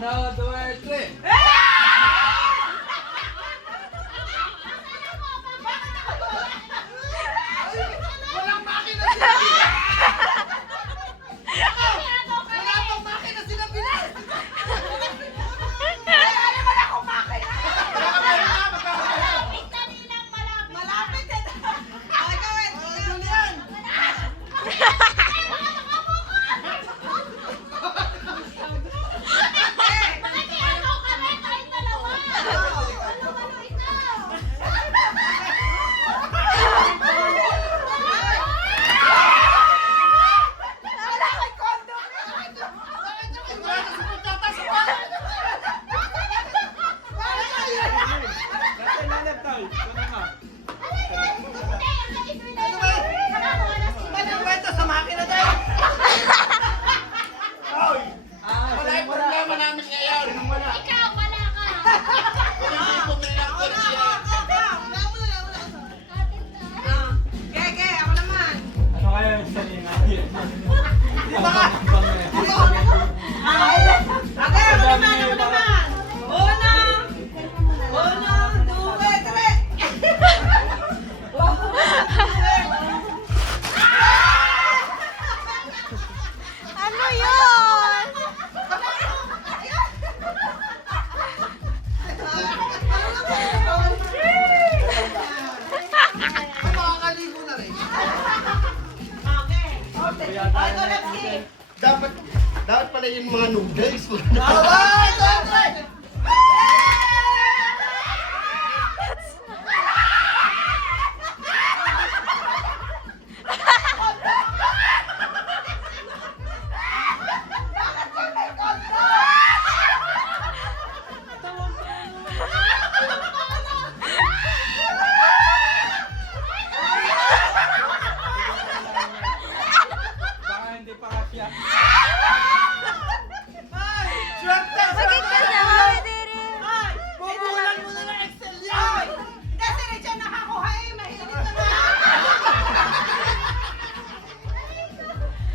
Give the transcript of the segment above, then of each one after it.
1, 2, 3. Walang makina sila! Wala pang makina sila bilis! Ay, wala akong makina! Malapit na nilang malapit! Malapit na! Ay, gawin! Ano yan? Sa makina tayo! Wala yung problema namin ngayon! Ikaw, wala ka. Hindi ko minakot siya! Gege, ako naman. Ano kaya yung salina? Di ba ka? Okay, ako naman, ako naman. Uno, uno, due, tre. Ano yun? Ay, makakaligo na rin. Okay. Ay, go, let's see. Dapat pala yung mga noodles. Baka hindi pa kasya. Swerte! Bakit ka naman, Dere? Bubulan mo na ng Excel yan! Kasi rin siya nakakuha eh. Mahilig na nga.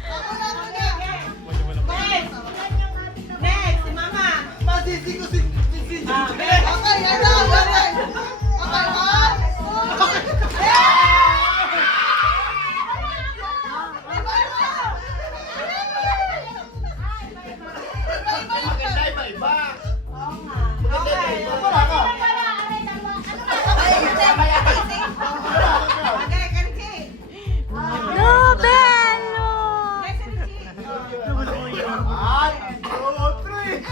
Ako na, ako na. Next. Next, si Mama. Masisi ko si Okay, ano, okay. Okay, ha? Maganda iba-iba. Okay. Wala ka. Okay, Kenji. No, Bello! Next, Kenji. Ay, 2, 3.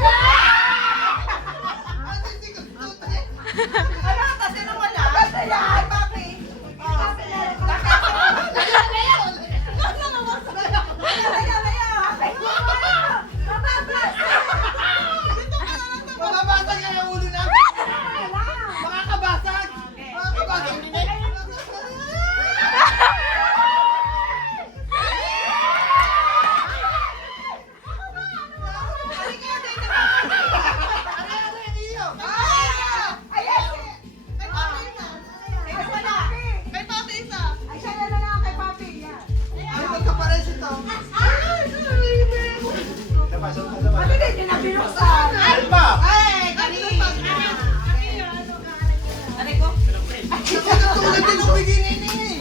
Masisi ko si Tutoy. Ano, kasi nung wala. Kasi yan, papi. Mababasag nga yung ulo namin. Makakabasag. Makakabasag. Ay, magkapares ito. Ay, pa. Aray ko? Kasi katulad din ng biginin eh.